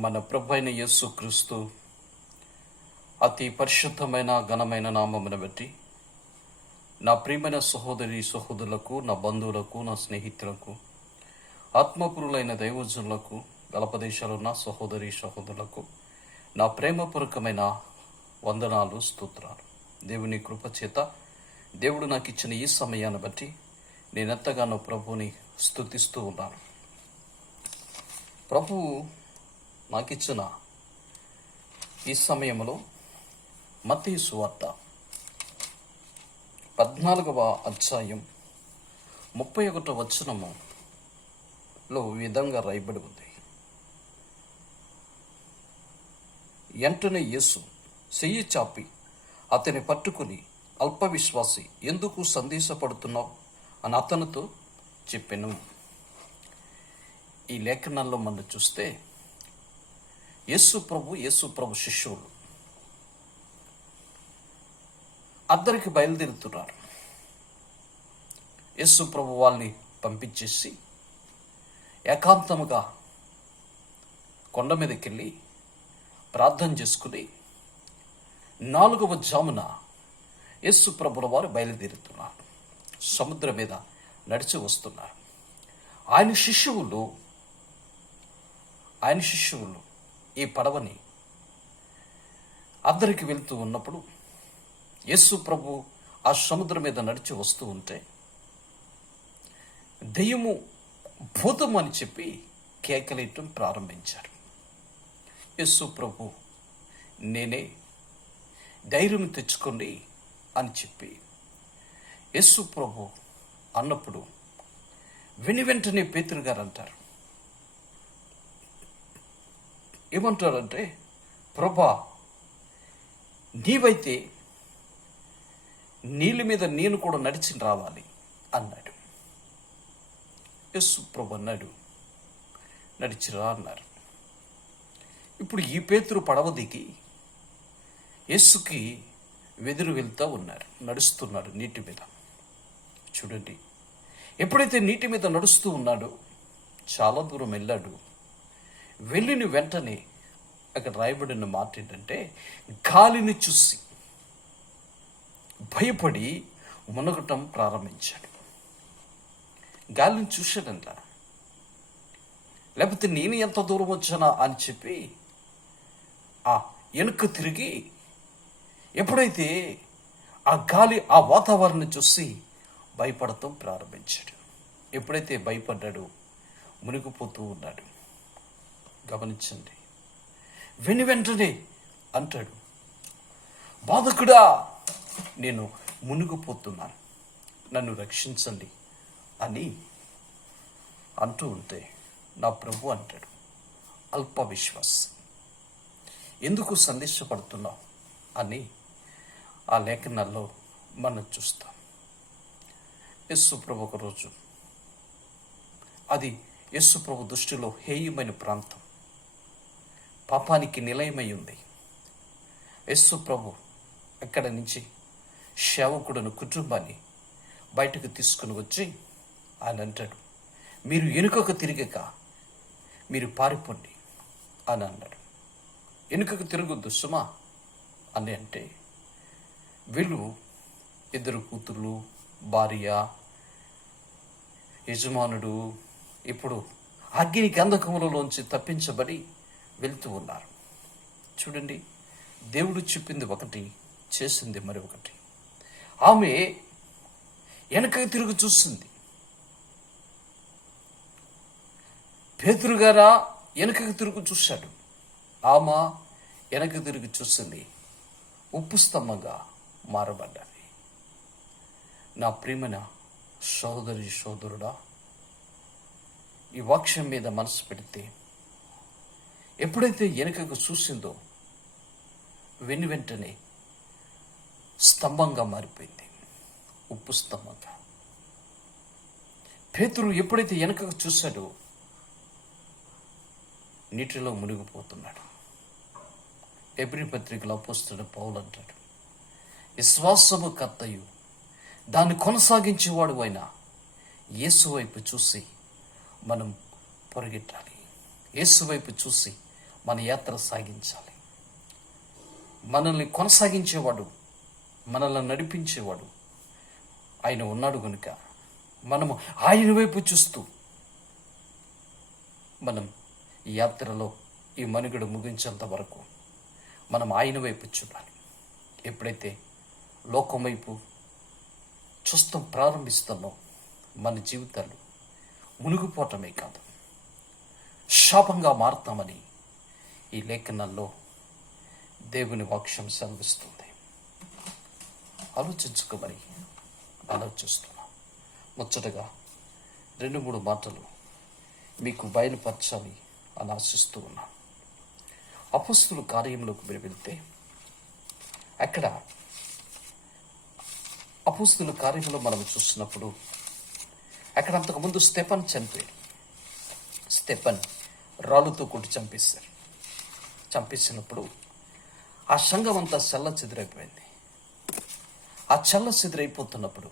మన ప్రభువైన యేసుక్రీస్తు అతి పరిశుద్ధమైన ఘనమైన నామమును బట్టి నా ప్రియమైన సహోదరులకు, నా బంధువులకు, నా స్నేహితులకు, ఆత్మపురులైన దైవజనులకు, గలపదేశాలు ఉన్న సహోదరులకు నా ప్రేమపూర్వకమైన వందనాలు, స్తోత్రాలు. దేవుని కృపచేత దేవుడు నాకు ఇచ్చిన ఈ సమయాన్ని బట్టి నేనెంతగానో ప్రభువుని స్తుతిస్తూ ఉన్నాను. ప్రభువు నాకిచ్చిన ఈ సమయంలో మత్తయి సువార్త 14వ అధ్యాయం 31వ వచనములో ఈ విధంగా రాయబడి ఉంది. వెంటనే యేసు చెయ్యి చాపి అతని పట్టుకుని, అల్ప విశ్వాసి, ఎందుకు సందేశపడుతున్నావు అని అతనితో చెప్పెను. ఈ లేఖనాల్లో మనం చూస్తే యేసు ప్రభు శిష్యులు అద్దరికి బయలుదేరుతున్నారు. యేసు ప్రభు వాళ్ళని పంపించేసి ఏకాంతముగా కొండ మీదకి వెళ్ళి ప్రార్థన చేసుకుని 4వ జామున యేసు ప్రభుల వారు బయలుదేరుతున్నారు. సముద్రం మీద నడిచి వస్తున్నారు. ఆయన శిష్యువులు ఈ పడవని అద్దరికి వెళ్తూ ఉన్నప్పుడు యేసు ప్రభు ఆ సముద్రం మీద నడిచి వస్తూ ఉంటే దెయ్యము, భూతము అని చెప్పి కేకలేయటం ప్రారంభించారు. యేసు ప్రభు నేనే, ధైర్యం తెచ్చుకోండి అని చెప్పి యేసు ప్రభు అన్నప్పుడు వెంటనే పేతురు గారు అంటారు, ఏమంటారంటే, ప్రభా నీవైతే నీళ్ళ మీద నేను కూడా నడిచి రావాలి అన్నాడు. యేసు ప్రభు అన్నాడు, నడిచిరా అన్నారు. ఇప్పుడు ఈ పేతురు పడవ దిగి యేసుకి వెదురు వెళ్తూ ఉన్నారు, నడుస్తున్నాడు నీటి మీద. చూడండి, ఎప్పుడైతే నీటి మీద నడుస్తూ ఉన్నాడో చాలా దూరం వెళ్ళాడు. వెళ్ళిన వెంటనే అక్కడ రాయబడిన మాట ఏంటంటే, గాలిని చూసి భయపడి మునగటం ప్రారంభించాడు. గాలిని చూశాడంట. లేకపోతే నేను ఎంత దూరం వచ్చానా అని చెప్పి ఆ వెనుక తిరిగి ఎప్పుడైతే ఆ గాలి, ఆ వాతావరణం చూసి భయపడటం ప్రారంభించాడు. ఎప్పుడైతే భయపడ్డాడో మునిగిపోతూ ఉన్నాడు. గమనించండి, వెంటనే అంటాడు, బాధకుడా నేను మునిగిపోతున్నాను, నన్ను రక్షించండి అని అంటూ ఉంటే నా ప్రభు అంటాడు, అల్ప విశ్వాస్, ఎందుకు సందేశపడుతున్నావు అని ఆ లేఖనాల్లో మనం చూస్తాం. యేసు ప్రభు ఒకరోజు, అది యేసు ప్రభు దృష్టిలో హేయమైన ప్రాంతం, పాపానికి నిలయమై ఉంది. యేసు ప్రభు అక్కడి నుంచి సేవకుడును కుటుంబాన్ని బయటకు తీసుకుని వచ్చి ఆయన అంటాడు, మీరు వెనుకకు తిరిగక మీరు పారిపోండి అని అన్నాడు. వెనుకకు తిరగొద్దు సుమా అని అంటే, వీళ్ళు 2 కూతుర్లు, భార్య, యజమానుడు ఇప్పుడు అగ్ని గంధకములలోంచి తప్పించబడి వెళ్తూ ఉన్నారు. చూడండి, దేవుడు చెప్పింది ఒకటి, చేసింది మరి ఒకటి. ఆమె వెనకకి తిరిగి చూస్తుంది. పేతురు గారా వెనకకి తిరిగి చూశాడు. ఆమె వెనక్కి తిరిగి చూసింది, ఉప్పు స్తంభంగా మారబడ్డది. నా ప్రియమైన సోదరుడా, ఈ వాక్యం మీద మనసు పెడితే ఎప్పుడైతే వెనుకకు చూసిందో వెంటనే స్తంభంగా మారిపోయింది, ఉప్పు స్తంభంగా. పేతురు ఎప్పుడైతే వెనుకకు చూశాడో నీటిలో మునిగిపోతున్నాడు. ఎబ్రీ పత్రికలో అపోస్తలుడైన పౌలు అంటాడు, విశ్వాసము కర్తయు దాన్ని కొనసాగించేవాడు అయిన యేసు వైపు చూసి మనం పరిగెట్టాలి. యేసు వైపు చూసి మన యాత్ర సాగించాలి. మనల్ని కొనసాగించేవాడు, మనల్ని నడిపించేవాడు ఆయన ఉన్నాడు కనుక మనము ఆయన వైపు చూస్తూ మనం ఈ యాత్రలో ఈ మనుగడ ముగించేంత వరకు మనం ఆయన వైపు చూడాలి. ఎప్పుడైతే లోకం వైపు చూస్తాం ప్రారంభిస్తామో మన జీవితాలు మునిగిపోవటమే కాదు, శాపంగా మారుతామని ఈ లేఖనాల్లో దేవుని వాక్యం సెలవిస్తుంది. ఆలోచించుకోమని ఆలోచిస్తున్నాం. ముచ్చటగా 2-3 మాటలు మీకు బయలుపరచాలి అని ఆశిస్తూ ఉన్నాను. అపొస్తలుల కార్యంలోకి మీరు వెళ్తే అక్కడ అపొస్తలుల కార్యంలో మనం చూసినప్పుడు అక్కడ అంతకుముందు స్టెఫన్ చనిపోయాడు. స్టెఫన్ రాళ్ళతో కొట్టి చంపేసినప్పుడు ఆ సంఘం అంతా చెల్ల చెదిరైపోయింది. ఆ చెల్ల చెదిరైపోతున్నప్పుడు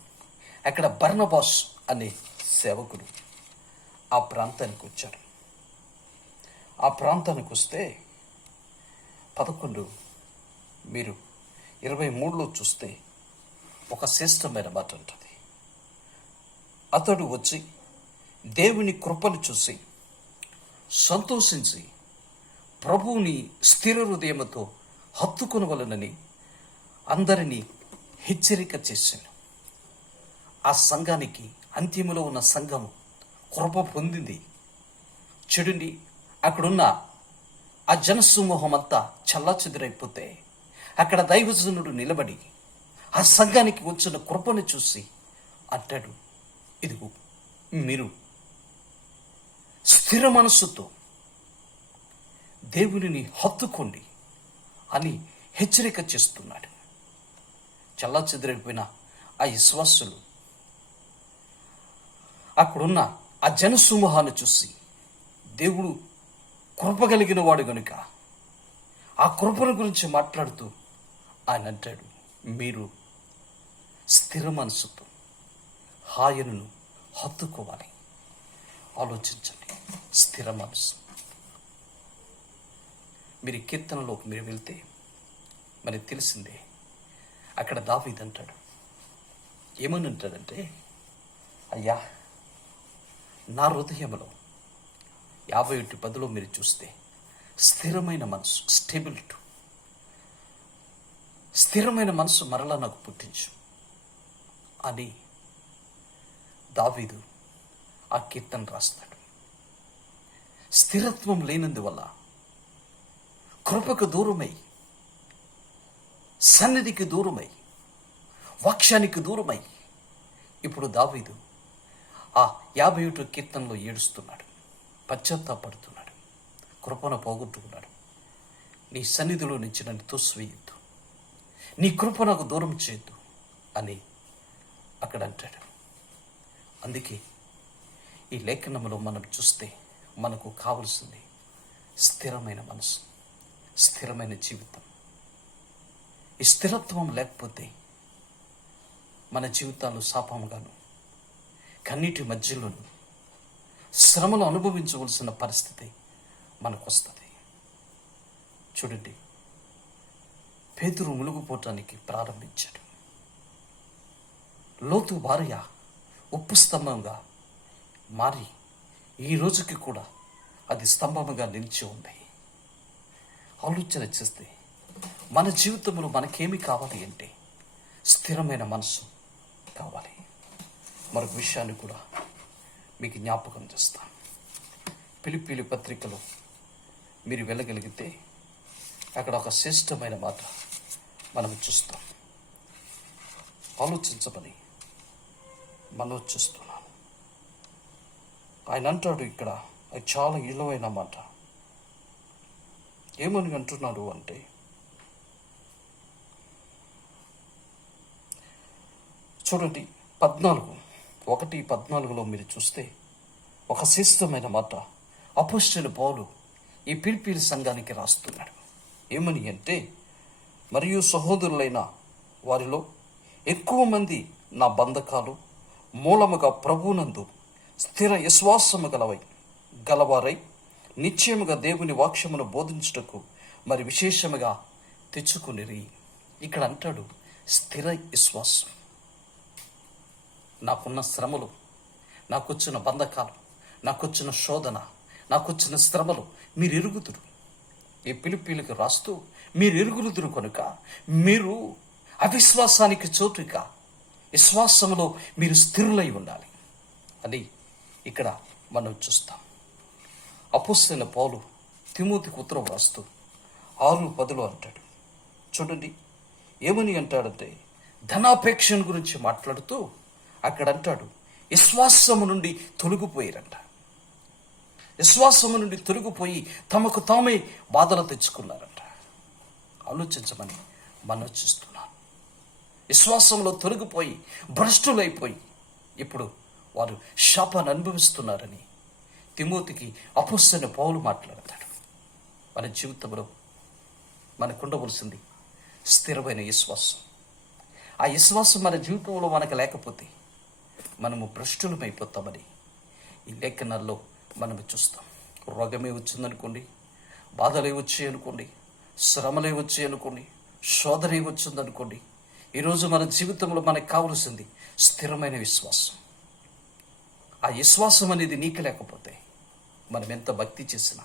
అక్కడ బర్నబాస్ అనే సేవకుడు ఆ ప్రాంతానికి వచ్చాడు. ఆ ప్రాంతానికి వస్తే 11 మీరు 23లో చూస్తే ఒక శ్రేష్టమైన మాట ఉంటుంది. అతడు వచ్చి దేవుని కృపను చూసి సంతోషించి ప్రభువుని స్థిర హృదయముతో హత్తుకొనవలనని అందరినీ హెచ్చరిక చేశాను. ఆ సంఘానికి అంత్యములో ఉన్న సంఘం కృప పొందింది. చెడుని అక్కడున్న ఆ జనసమూహం అంతా చల్లాచెదురైపోతే అక్కడ దైవజనుడు నిలబడి ఆ సంఘానికి వచ్చిన కృపను చూసి అంటాడు, ఇదిగో మీరు స్థిర మనస్సుతో దేవునిని హత్తుకోండి అని హెచ్చరిక చేస్తున్నాడు. చల్లాచెదురైపోయిన ఆ విశ్వాసులు అక్కడున్న ఆ జనసమూహాన్ని చూసి దేవుడు కృప కలిగిన వాడు గనుక ఆ కృపను గురించి మాట్లాడుతూ ఆయన అంటాడు, మీరు స్థిర మనసుతో ఆయనను హత్తుకోవాలి. ఆలోచించండి, స్థిర మనసు. మీరు కీర్తనలోకి మీరు వెళ్తే మరి తెలిసిందే, అక్కడ దావీదు అంటాడు, ఏమని అంటాడంటే, అయ్యా నా హృదయంలో 51:10 మీరు చూస్తే స్థిరమైన మనసు, స్టెబిలిటీ, స్థిరమైన మనసు మరలా నాకు పుట్టించు అని దావీదు ఆ కీర్తన రాస్తాడు. స్థిరత్వం లేనందువల్ల కృపకు దూరమై, సన్నిధికి దూరమై, వాక్యానికి దూరమై ఇప్పుడు దావీదు ఆ 51 కీర్తనలో ఏడుస్తున్నాడు, పశ్చాత్తాపడుతున్నాడు, కృపను పోగొట్టుకున్నాడు. నీ సన్నిధిలో నుంచి నన్ను తోసివేయొద్దు, నీ కృప నాకు దూరం చేయొద్దు అని అక్కడ అంటాడు. అందుకే ఈ లేఖనంలో మనం చూస్తే మనకు కావలసింది స్థిరమైన మనసు, స్థిరమైన జీవితం. ఈ స్థిరత్వం లేకపోతే మన జీవితాలు శాపంగాను, కన్నీటి మధ్యలోను శ్రమలు అనుభవించవలసిన పరిస్థితి మనకు వస్తుంది. చూడండి, పేతురు మునిగిపోవటానికి ప్రారంభించాడు. లోతు భార్య ఉప్పు స్తంభంగా మారి ఈ రోజుకి కూడా అది స్తంభంగా నిలిచి ఉంది. ఆలోచన చేస్తే మన జీవితంలో మనకేమి కావాలి అంటే స్థిరమైన మనసు కావాలి. మరొక విషయాన్ని కూడా మీకు జ్ఞాపకం చేస్తాను. ఫిలిప్పీయుల పత్రికలో మీరు వెళ్ళగలిగితే అక్కడ ఒక శ్రేష్టమైన మాట మనం చూస్తాం. ఆలోచించమని మనం చూస్తున్నాను. ఆయన అంటాడు ఇక్కడ, అది చాలా ఇలువైన మాట. ఏమని అంటున్నాడు అంటే, చూడండి 14:1-14లో మీరు చూస్తే ఒక శ్రేష్టమైన మాట అపొస్తలుడైన పౌలు ఈ ఫిలిప్పీయుల సంఘానికి రాస్తున్నాడు. ఏమని అంటే, మరియు సహోదరులైన వారిలో ఎక్కువ మంది నా బంధకాలు మూలముగా ప్రభువునందు స్థిర విశ్వాసము గలవారై నిశ్చయముగా దేవుని వాక్యమును బోధించుటకు మరి విశేషముగా తెచ్చుకునిరి. ఇక్కడ అంటాడు స్థిర విశ్వాసం. నాకున్న శ్రమలు, నాకొచ్చిన బంధకాలు, నాకొచ్చిన శోధన, నాకొచ్చిన శ్రమలు మీరు ఎరుగుదురు. ఈ పిలిపిలకు రాస్తూ మీరు ఎరుగుదురు కనుక మీరు అవిశ్వాసానికి చోటుక విశ్వాసంలో మీరు స్థిరులై ఉండాలి అని ఇక్కడ మనం చూస్తాం. అపోస్తలుడైన పౌలు తిమోతికి ఉత్తరం రాస్తూ 6:10 అంటాడు. చూడండి ఏమని అంటాడంటే, ధనాపేక్షను గురించి మాట్లాడుతూ అక్కడ అంటాడు, విశ్వాసము నుండి తొలగిపోయారంట. విశ్వాసము నుండి తొలగిపోయి తమకు తామే బాధలు తెచ్చుకున్నారంట. ఆలోచించమని మనం చూస్తున్నాం. విశ్వాసంలో తొలగిపోయి భ్రష్టులైపోయి ఇప్పుడు వారు శాపాన్ని అనుభవిస్తున్నారని తిమోతికి అపోస్తలుడైన పౌలు మాట్లాడతాడు. మన జీవితంలో మనకు ఉండవలసింది స్థిరమైన విశ్వాసం. ఆ విశ్వాసం మన జీవితంలో మనకు లేకపోతే మనము భ్రష్టులమైపోతామని ఈ లేఖనాల్లో మనము చూస్తాం. రోగమే వచ్చిందనుకోండి, బాధలే వచ్చాయి అనుకోండి, శ్రమలే వచ్చాయి అనుకోండి, శోధనే వచ్చిందనుకోండి, ఈరోజు మన జీవితంలో మనకు కావలసింది స్థిరమైన విశ్వాసం. ఆ విశ్వాసం అనేది నీకు లేకపోతే మనం ఎంత భక్తి చేసినా,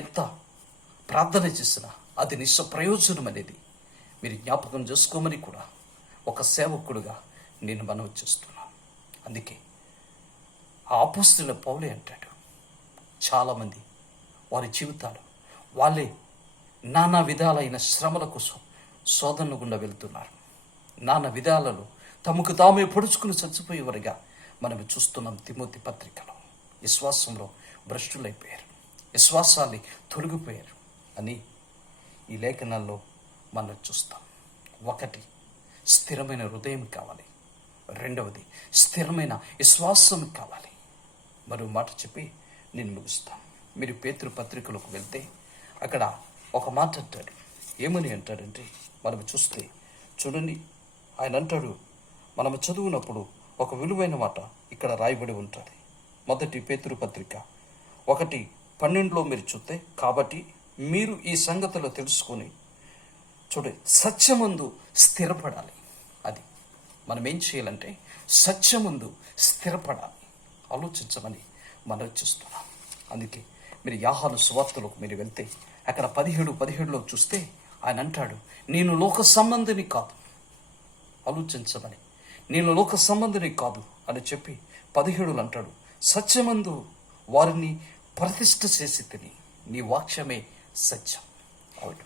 ఎంత ప్రార్థన చేసినా అది నిస్ప్రయోజనం అనేది మీరు జ్ఞాపకం చేసుకోమని కూడా ఒక సేవకుడుగా నేను మనవి చేస్తున్నాను. అందుకే ఆ అపోస్తలుడైన పౌలే అంటాడు, చాలామంది వారి జీవితాలు వాళ్ళే నానా విధాలైన శ్రమల కోసం శోధనల గుండా వెళ్తున్నారు. నానా విధాలలో తమకు తామే పొడుచుకుని చచ్చిపోయేవారుగా మనం చూస్తున్నాం. తిమోతి పత్రికలో విశ్వాసంలో భ్రష్టులైపోయారు, విశ్వాసాన్ని తొలగిపోయారు అని ఈ లేఖనాల్లో మనం చూస్తాం. ఒకటి, స్థిరమైన హృదయం కావాలి. రెండవది, స్థిరమైన విశ్వాసం కావాలి. మరో మాట చెప్పి నేను ముగిస్తాను. మీరు పేతురు పత్రికలకు వెళ్తే అక్కడ ఒక మాట అంటాడు. ఏమని అంటాడంటే, మనం చూస్తే చూడండి, ఆయన అంటాడు, మనం చదువునప్పుడు ఒక విలువైన మాట ఇక్కడ రాయబడి ఉంటుంది. మొదటి పేతురు పత్రిక 1:12 మీరు చూస్తే, కాబట్టి మీరు ఈ సంగతిలో తెలుసుకొని చూడండి సత్యమందు స్థిరపడాలి. అది మనం ఏం చేయాలంటే సత్యమందు స్థిరపడాలి. ఆలోచించమని మనం చూస్తున్నాం. అందుకే మీరు యోహాను సువార్తలోకి మీరు వెళ్తే అక్కడ 17:17 చూస్తే ఆయన అంటాడు, నేను లోక సంబంధిని కాదు. ఆలోచించమని, నేను లోక సంబంధిని కాదు అని చెప్పి 17 అంటాడు, సత్యమందు వారిని ప్రతిష్ఠ చేసి తిని నీ వాక్యమే సత్యం. అవును,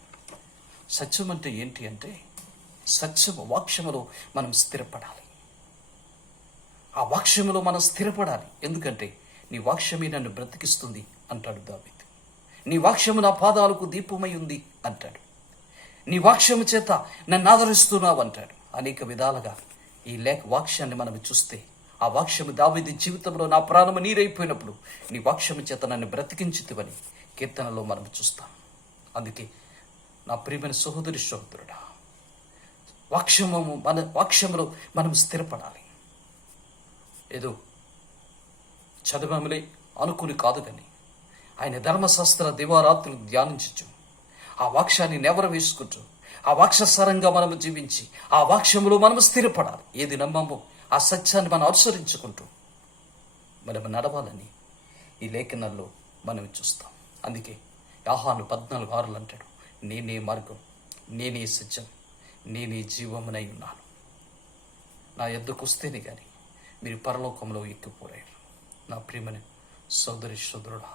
సత్యం అంటే ఏంటి అంటే సత్యము వాక్యములో మనం స్థిరపడాలి. ఆ వాక్యములో మనం స్థిరపడాలి. ఎందుకంటే నీ వాక్యమే నన్ను బ్రతికిస్తుంది అంటాడు దావీదు. నీ వాక్యము నా పాదాలకు దీపమై ఉంది అంటాడు. నీ వాక్యము చేత నన్ను ఆదరిస్తున్నావు అంటాడు. అనేక విధాలుగా ఈ వాక్యాన్ని మనం చూస్తే ఆ వాక్యము దావీదు జీవితంలో నా ప్రాణము నీరైపోయినప్పుడు నీ వాక్యము చేత నన్ను బ్రతికించుతివని కీర్తనలో మనం చూస్తాం. అందుకే నా ప్రియమైన సహోదరి సహోదరుడా, వాక్యములో మనం స్థిరపడాలి. ఏదో చదవములే అనుకుని కాదు, కానీ ఆయన ధర్మశాస్త్ర దివారాత్రులు ధ్యానించచ్చు, ఆ వాక్యాన్ని నెవర వేసుకుంటూ ఆ వాక్యసారంగా మనము జీవించి ఆ వాక్యములో మనము స్థిరపడాలి. ఏది నమ్మమో ఆ సత్యాన్ని మనం అనుసరించుకుంటూ మనం నడవాలని ఈ లేఖనాల్లో మనం చూస్తాం. అందుకే యోహాను 14:6 అంటాడు, నేనే మార్గం, నేనే సత్యం, నేనే జీవమునై ఉన్నాను. నా యొద్దకు వస్తేనే కానీ మీరు పరలోకంలో ఎక్కిపోలేరు. నా ప్రియమైన సోదరి సోదరుడా,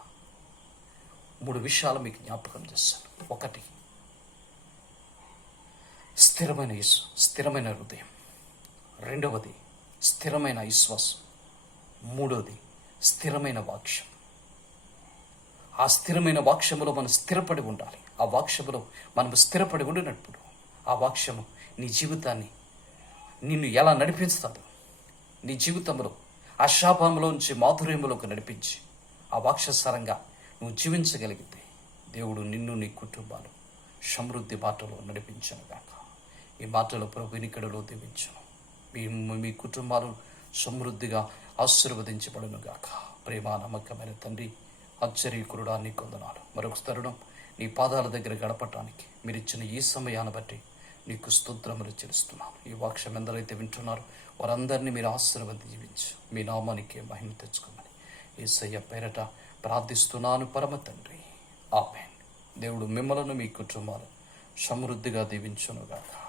3 విషయాలు మీకు జ్ఞాపకం చేస్తాను. ఒకటి, స్థిరమైన హృదయం. రెండవది, స్థిరమైన విశ్వాసం. మూడవది, స్థిరమైన వాక్యం. ఆ స్థిరమైన వాక్యములో మనం స్థిరపడి ఉండాలి. ఆ వాక్యములో మనం స్థిరపడి ఉండినప్పుడు ఆ వాక్యము నీ జీవితాన్ని నిన్ను ఎలా నడిపిస్తాదో, నీ జీవితంలో ఆ శాపంలోంచి మాధుర్యములోకి నడిపించి ఆ వాక్యసారంగా నువ్వు జీవించగలిగితే దేవుడు నిన్ను నీ కుటుంబాలు సమృద్ధి బాటలో నడిపించను గాక. ఈ మాటలో ప్రభు వినికిడిలో దీవించును. మీ కుటుంబాలు సమృద్ధిగా ఆశీర్వదించబడును గాక. ప్రేమ నమ్మకమైన తండ్రి, ఆశ్చర్యకురుడా నీకు వందనాలు. మరొక తరుణం నీ పాదాల దగ్గర గడపటానికి మీరిచ్చిన ఈ సమయాన్ని బట్టి నీకు స్తోత్రములు చెల్లిస్తున్నాను. ఈ వాక్యం ఎందరైతే వింటున్నారో వారందరినీ మీరు ఆశీర్వదించి జీవించు, మీ నామానికి మహిమ తెచ్చుకోమని యేసయ్య పేరట ప్రార్థిస్తున్నాను పరమ తండ్రి. ఆమేన్. దేవుడు మిమ్మలను మీ కుటుంబాలు సమృద్ధిగా దీవించునుగాక.